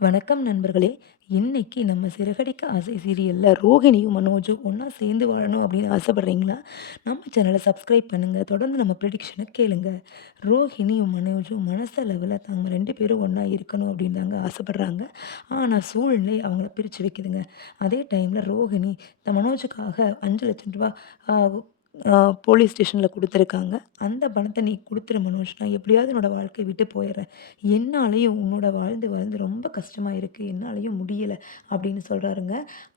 வணக்கம் நண்பர்களே! இன்னைக்கு நம்ம சிறகடிக்க ஆசை சீரியல்ல ரோகிணியும், மனோஜும் ஒண்ணா சேர்ந்து வாழணும் அப்படின்னு ஆசைப்படுறீங்களா? நம்ம சேனல சப்ஸ்கிரைப் பண்ணுங்க. தொடர்ந்து நம்ம ப்ரிடிக்ஷன கேளுங்க. ரோஹிணியும், மனோஜும் மனசளவுல தாங்க 2 பேரும் ஒண்ணா இருக்கணும் அப்படின்னு தாங்க ஆசைப்படுறாங்க. ஆனா சூழ்நிலை அவங்கள பிரிச்சு வைக்குதுங்க. அதே டைம்ல ரோஹிணி மனோஜுக்காக ரூ. 5,00,000 ஆ ஆ போலீஸ் ஸ்டேஷன்ல குடுத்துருக்காங்க. அந்த பணத்த நீ குடுத்துரு மனோஜ். நான் எப்படியாவது என்னோட வாழ்க்கைய விட்டு போயிர்றேன். என்னாலயும் உன்னோட வாழ்ந்து வாழ்ந்து ரொம்ப கஷ்டமா இருக்கு. என்னாலயும் முடியல அப்படின்னு சொல்றாருங்க.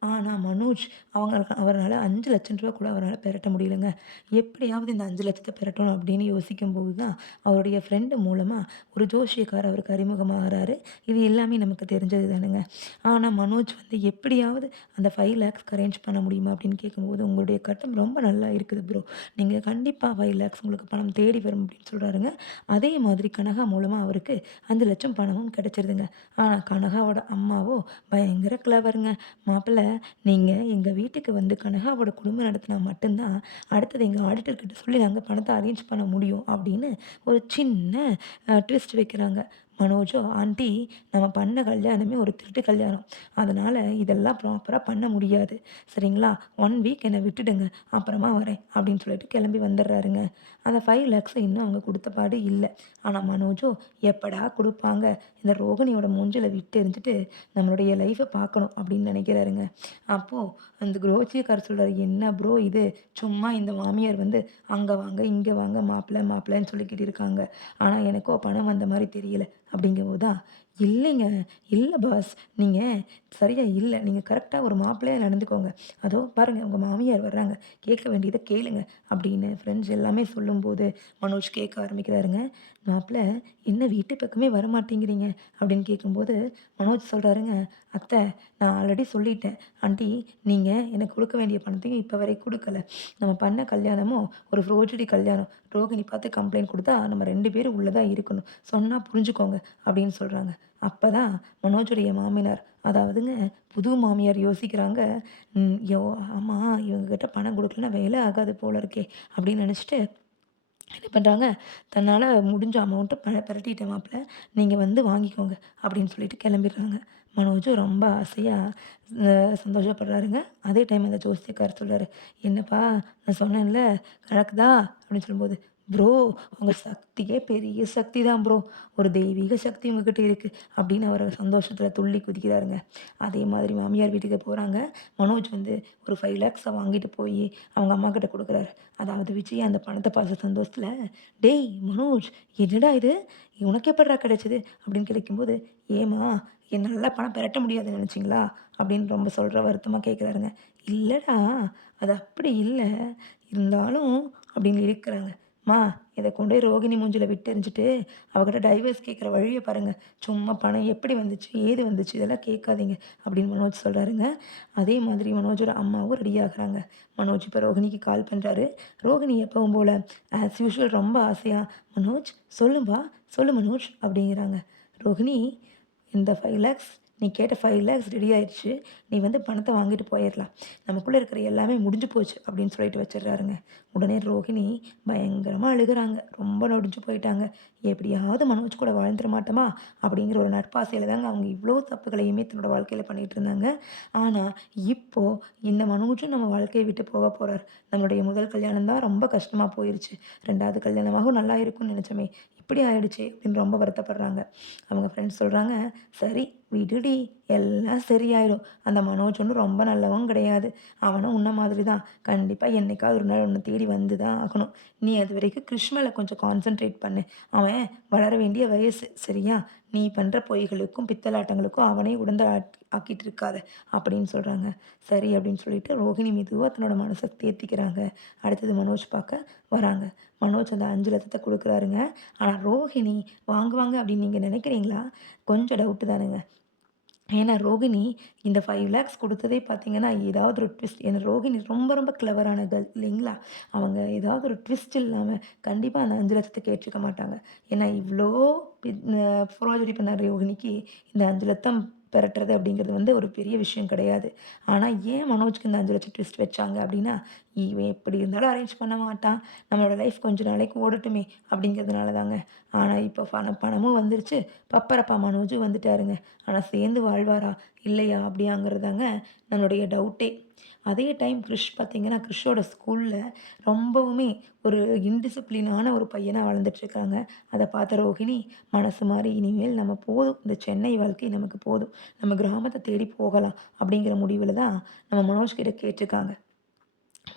ஆனா மனோஜ் அவரால ரூ. 5,00,000 கூட அவரால பெரட்ட முடியலங்க. எப்படியாவது இந்த 5,00,000 பெரட்டணும் அப்படின்னு யோசிக்கும்போது தான், அவருடைய ஃப்ரெண்டு மூலமா ஒரு ஜோசியக்காரர் அவருக்கு அறிமுகமாகறாரு. இது எல்லாமே நமக்கு தெரிஞ்சது தானங்க. ஆனா மனோஜ் வந்து எப்படியாவது அந்த 5,00,000க்கு அரேஞ்ச் பண்ண முடியுமா அப்படின்னு கேட்கும்போது, உங்களுடைய கட்டம் ரொம்ப நல்லா இருக்குது ப்ரோ. நீங்க கண்டிப்பா 5,00,000 உங்களுக்கு பணம் தேடி வரும் அப்படின்னு சொல்றாருங்க. அதே மாதிரி கனகா மூலமா அவருக்கு 5,00,000 பணமும் கிடைச்சிருதுங்க. ஆனா கனகாவோட அம்மாவோ பயங்கர கிளவருங்க. "மாப்பிள நீங்க எங்க வீட்டுக்கு வந்து கனகாவோட குடும்பம் நடத்தினா மட்டும் தான், அடுத்தது எங்க ஆடிட்டர் கிட்ட சொல்லி நாங்க பணத்த அரேஞ்ச் பண்ண முடியும்." அப்படின்னு ஒரு சின்ன ட்விஸ்ட் வைக்கிறாங்க. மனோஜோ, "ஆன்ட்டி நம்ம பண்ண கல்யாணமே ஒரு திருட்டு கல்யாணம். அதனால இதெல்லாம் ப்ராப்பரா பண்ண முடியாது. சரிங்களா? 1 வீக் என்ன விட்டுடுங்க. அப்புறமா வரேன்." அப்படின்னு சொல்லிட்டு கிளம்பி வந்துடுறாருங்க. அந்த 5,00,000 இன்னும் அவங்க குடுத்த பாடு இல்ல. ஆனா மனோஜோ, எப்படா குடுப்பாங்க? இந்த ரோகிணியோட மூஞ்சில விட்டு எறிஞ்சுட்டு நம்மளுடைய லைஃப்ப பார்க்கணும் அப்படின்னு நினைக்கிறாருங்க. அப்போ அந்த குரோச்சியக்காரர் சொல்றாரு, "என்ன ப்ரோ இது? சும்மா இந்த மாமியார் வந்து அங்க வாங்க, இங்க வாங்க, மாப்பிள மாப்பிளன்னு சொல்லிக்கிட்டு இருக்காங்க. ஆனா எனக்கோ பணம் வந்த மாரி தெரியல." அப்படிங்கும்போது தான், "இல்லைங்க, இல்ல பாஸ். நீங்க சரியா இல்ல. நீங்க கரெக்ட்டா ஒரு மாப்பிள்ளையா நடந்துக்கோங்க. அதோ பாருங்க உங்க மாமியார் வர்றாங்க. கேட்க வேண்டியத கேளுங்க." அப்படின்னு ஃப்ரெண்ட்ஸ் எல்லாமே சொல்லும்போது, மனோஜ் கேட்க ஆரம்பிக்கிறாருங்க. "மாப்ள என்ன வீட்டு பக்கமே வரமாட்டேங்கிறீங்க?" அப்படின்னு கேட்கும்போது, மனோஜ் சொல்றாருங்க, "அத்தை நான் ஆல்ரெடி சொல்லிட்டேன். ஆன்ட்டி நீங்க எனக்கு குடுக்க வேண்டிய பணத்தையும் இப்ப வரை குடுக்கல. நம்ம பண்ண கல்யாணமும் ஒரு ஃபோர்ஜரி கல்யாணம். ரோகிணி பார்த்து கம்ப்ளைண்ட் குடுத்தா நம்ம 2 பேரும் உள்ள தான் இருக்கணும். சொன்னா புரிஞ்சுக்கோங்க." அப்படின்னு சொல்றாங்க. அப்பதான் மனோஜுடைய மாமனார், அதாவதுங்க புது மாமியார் யோசிக்கிறாங்க, யோ ஆமா இவங்க கிட்ட பணம் குடுக்கலன்னா வேலை ஆகாது போல இருக்கே அப்படின்னு நெனச்சுட்டு என்ன பண்றாங்க, தன்னால முடிஞ்ச அமௌண்ட்ட பெரட்டிட்டேன் மாப்ள. நீங்க வந்து வாங்கிக்கோங்க அப்படின்னு சொல்லிட்டு கிளம்பிடுறாங்க. மனோஜும் ரொம்ப ஆசையா அ சந்தோஷப்படுறாருங்க. அதே டைம் அந்த ஜோசியக்காரர் சொல்றாரு, "என்னப்பா நான் சொன்னேன்ல நடக்குதா?" அப்படின்னு சொல்லும்போது, "ப்ரோ உங்க சக்தியே பெரிய சக்தி தான் ப்ரோ. ஒரு தெய்வீக சக்தி உங்ககிட்ட இருக்கு." அப்படின்னு அவரு சந்தோஷத்துல துள்ளி குதிக்கிறாருங்க. அதே மாதிரி மாமியார் வீட்டுக்கு போறாங்க. மனோஜ் வந்து ஒரு 5,00,000 வாங்கிட்டு போயி அவங்க அம்மாகிட்ட குடுக்குறாரு. அதாவது விஜய் அந்த பணத்த பார்த்த சந்தோஷத்துல, "டேய் மனோஜ் என்னடா இது? உனக்கு எப்புட்றா கிடைச்சது?" அப்படின்னு கேட்கும்போது, "ஏம்மா என்னால பணம் பெரட்ட முடியாதுன்னு நெனச்சீங்களா?" அப்படின்னு ரொம்ப வருத்தமா கேட்குறாருங்க. "இல்லடா அது அப்படி இல்ல. இருந்தாலும்" அப்படின்னு இழுக்குறாங்க. "ம்மா இத கொண்டு போய் ரோகிணி மூஞ்சில விட்டெறிஞ்சுட்டு, அவகிட்ட டைவர்ஸ் கேட்குற வழிய பாருங்க. சும்மா பணம் எப்படி வந்துச்சு? ஏது வந்துச்சு? இதெல்லாம் கேட்காதீங்க." அப்படின்னு மனோஜ் சொல்றாருங்க. அதே மாதிரி மனோஜோட அம்மாவும் ரெடி ஆகுறாங்க. மனோஜ் இப்ப ரோகிணிக்கு கால் பண்றாரு. ரோகிணி எப்பவும் போல ஆஸ் யூசுவல் ரொம்ப ஆசையா, "மனோஜ் சொல்லும்பா, சொல்லு மனோஜ்" அப்படிங்கிறாங்க. ரோகிணி இந்த 5,00,000 நீ கேட்ட 5,00,000 ரெடி ஆயிருச்சு. நீ வந்து பணத்த வாங்கிட்டு போயிரலாம். நமக்குள்ள இருக்கிற எல்லாமே முடிஞ்சு போச்சு அப்படின்னு சொல்லிட்டு வச்சுடுறாருங்க. உடனே ரோகிணி பயங்கரமா அழுகுறாங்க. ரொம்ப நொடிஞ்சு போயிட்டாங்க. எப்படியாவது மனோஜ் கூட வாழ்ந்துர மாட்டோமா? அப்படிங்கிற ஒரு நட்பாசையில தாங்க அவங்க இவ்ளோ தப்புகளையுமே தன்னோட வாழ்க்கையில பண்ணிட்டு இருந்தாங்க. ஆனா, இப்போ இந்த மனோஜும் நம்ம வாழ்க்கைய விட்டு போக போறாரு. நம்மளுடைய முதல் கல்யாணம் தான் ரொம்ப கஷ்டமா போயிருச்சு. 2வது கல்யாணமாவது நல்லா இருக்கும்னு நெனச்சோமே! இப்படி ஆயிடுச்சே! அப்படின்னு ரொம்ப வருத்தப்படுறாங்க. அவங்க ஃப்ரெண்ட்ஸ் சொல்றாங்க, "சரி விடுடி எல்லாம் சரியாயிடும். அந்த மனோஜ் ஒண்ணும் ரொம்ப நல்லவன் கிடையாது. அவனும் உன்ன மாதிரி தான். கண்டிப்பா என்னைக்காவது ஒரு நாள் உன்ன தேடி வந்து தான் ஆகணும். நீ அதுவரைக்கும் கிருஷ் மேல கொஞ்சம் கான்சன்ட்ரேட் பண்ணு. அவன் வளர வேண்டிய வயசு. சரியா? நீ பண்ற பொய்களுக்கும், பித்தலாட்டங்களுக்கும் அவனே உடந்த ஆக்கிட்டு இருக்காத." அப்படின்னு சொல்றாங்க. சரி அப்படின்னு சொல்லிட்டு ரோஹிணி மெதுவா தன்னோட மனச தேத்திக்கிறாங்க. அடுத்தது மனோஜ் பார்க்க வராங்க. மனோஜ் அந்த 5,00,000 குடுக்குறாருங்க. ஆனா ரோஹிணி வாங்குவாங்க அப்படின்னு நீங்க நினைக்கிறீங்களா? கொஞ்சம் டவுட்டு தானங்க. ஏன்னா ரோகிணி இந்த 5,00,000 குடுத்ததே பார்த்தீங்கன்னா, ஏதாவது ஒரு ட்விஸ்ட் ஏன்னா ரோகிணி ரொம்ப ரொம்ப கிளவரான கேர்ள் இல்லைங்களா? அவங்க ஏதாவது ஒரு ட்விஸ்ட் இல்லாம கண்டிப்பா அந்த 5,00,000 கேட்டிருக்க மாட்டாங்க. ஏன்னா இவ்ளோ பின் ஃப்ராஜரி பண்ண ரோகிணிக்கு இந்த 5,00,000 பெரட்டுறது அப்படிங்கிறது வந்து ஒரு பெரிய விஷயம் கிடையாது. ஆனா ஏன் மனோஜ்க்கு இந்த 5,00,000 ட்விஸ்ட் வச்சாங்க அப்படின்னா, இவன் எப்படி இருந்தாலும் அரேஞ்ச் பண்ண மாட்டான். நம்மளோட லைஃப் கொஞ்ச நாளைக்கு ஓடட்டுமே அப்படிங்கிறதுனால தாங்க. ஆனா இப்ப பணமும் வந்துருச்சு. பப்பரப்பா மனோஜும் வந்துட்டாருங்க. ஆனா சேர்ந்து வாழ்வாரா? இல்லையா? அப்படியாங்கிறதாங்க நம்மளுடைய டவுட்டே. அதே டைம் கிறிஷ் பார்த்தீங்கன்னா, கிறிஷோட ஸ்கூல்ல ரொம்பவுமே ஒரு இன்டிசிப்ளினான ஒரு பையனா வளர்ந்துட்டுருக்காங்க. அத பார்த்த ரோஹிணி மனசு மாறி இனிமேல் நம்ம போதும். இந்த சென்னை வாழ்க்கை நமக்கு போதும். நம்ம கிராமத்த தேடி போகலாம் அப்படிங்கிற முடிவுல தான் நம்ம மனோஜ் கிட்ட கேட்டுருக்காங்க.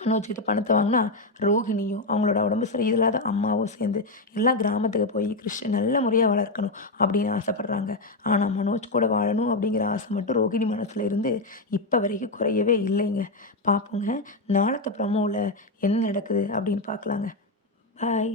மனோஜ் கிட்ட பணத்த வாங்குனா, ரோஹிணியும் அவங்களோட உடம்பு சரியில்லாத அம்மாவும் சேர்ந்து எல்லாம் கிராமத்துக்கு போய் கிறிஷ நல்ல முறையா வளர்க்கணும் அப்படின்னு ஆசைப்படுறாங்க. ஆனா மனோஜ் கூட வாழணும் அப்படிங்கிற ஆசை மட்டும் ரோஹிணி மனசுல இருந்து இப்ப வரைக்கும் குறையவே இல்லைங்க. பார்ப்போங்க. நாளைக்கு ப்ரமோல என்ன நடக்குது அப்படின்னு பார்க்கலாங்க. பாய்.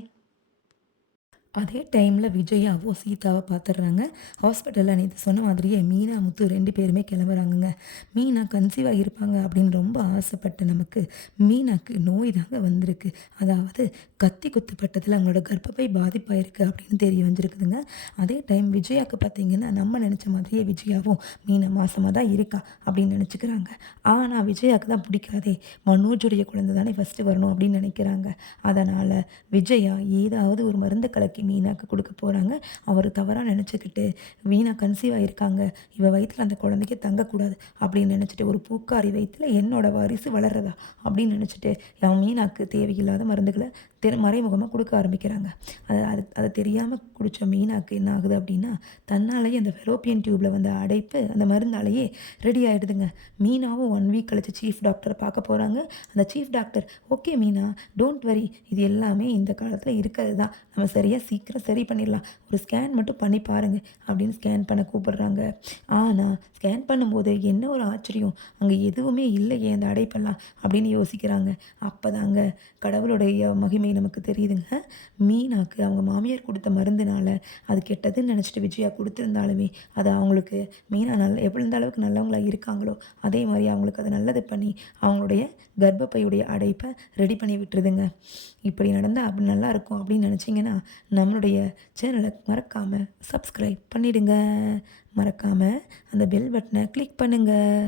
அதே டைமில் விஜயாவும் சீதாவை பார்த்துடுறாங்க. ஹாஸ்பிட்டலில் நேற்று சொன்ன மாதிரியே மீனா, முத்து 2 பேருமே கிளம்புறாங்கங்க. மீனா கன்சீவ் ஆகியிருப்பாங்க அப்படின்னு ரொம்ப ஆசைப்பட்ட நமக்கு மீனாக்கு நோய் தாங்க வந்திருக்கு. அதாவது கத்தி குத்துப்பட்டதில் அவங்களோட கர்ப்பப்பை பாதிப்பாயிருக்கு அப்படின்னு தெரிய வந்திருக்குதுங்க. அதே டைம் விஜயாவுக்கு பார்த்தீங்கன்னா நம்ம நினச்ச மாதிரியே விஜயாவும் மீனா மாசமாக தான் இருக்கா அப்படின்னு நினச்சிக்கிறாங்க. ஆனால் விஜயாவுக்கு தான் பிடிக்காதே, மனோஜுடைய குழந்தை தானே ஃபஸ்ட்டு வரணும் அப்படின்னு நினைக்கிறாங்க. அதனால் விஜயா ஏதாவது ஒரு மருந்த கலக்கி மீனாக்கு கொடுக்க போகிறாங்க. அவர் தவறாக நினச்சிக்கிட்டு மீனா கன்சீவ் ஆகியிருக்காங்க, இவ வயிற்றில் அந்த குழந்தைக்கு தங்கக்கூடாது அப்படின்னு நினச்சிட்டு ஒரு பூக்காரி வயிற்றில் என்னோட வாரிசு வளர்றதா அப்படின்னு நினச்சிட்டு என் மீனாக்கு தேவையில்லாத மருந்துகளை மறைமுகமாக கொடுக்க ஆரம்பிக்கிறாங்க. அது அது அதை தெரியாமல் குடித்த மீனாக்கு என்ன ஆகுது அப்படின்னா, தன்னாலேயே அந்த ஃபெலோப்பியன் டியூப்பில் வந்த அடைப்பு அந்த மருந்தாலேயே ரெடி ஆகிடுதுங்க. மீனாவும் 1 வீக் கழிச்சு சீஃப் டாக்டரை பார்க்க போகிறாங்க. அந்த chief doctor, okay Meena, don't worry, இது எல்லாமே இந்த காலத்தில் இருக்கிறது தான், நம்ம சரியாக சீக்கிரம் சரி பண்ணிடலாம், ஒரு ஸ்கேன் மட்டும் பண்ணி பாருங்கள் அப்படின்னு ஸ்கேன் பண்ண கூப்பிடுறாங்க. ஆனால் ஸ்கேன் பண்ணும்போது என்ன ஒரு ஆச்சரியம், அங்கே எதுவுமே இல்லையே அந்த அடைப்பெல்லாம் அப்படின்னு யோசிக்கிறாங்க. அப்போ தாங்க கடவுளுடைய மகிமை நமக்கு தெரியுதுங்க. மீனாக்கு அவங்க மாமியார் கொடுத்த மருந்துனால அது கெட்டதுன்னு நினச்சிட்டு விஜயா கொடுத்துருந்தாலுமே அது அவங்களுக்கு மீனா எந்த அளவுக்கு நல்லவங்களா இருக்காங்களோ அதே மாதிரி அவங்களுக்கு அதை நல்லது பண்ணி அவங்களுடைய கர்ப்பப்பையுடைய அடைப்பை ரெடி பண்ணி விட்டுருதுங்க. இப்படி நடந்தால் அப்படி நல்லா இருக்கும் அப்படின்னு நினச்சிங்கன்னா நம்மளுடைய சேனலை மறக்காமல் சப்ஸ்கிரைப் பண்ணிடுங்க. மறக்காமல் அந்த பெல் பட்டனை கிளிக் பண்ணுங்கள்.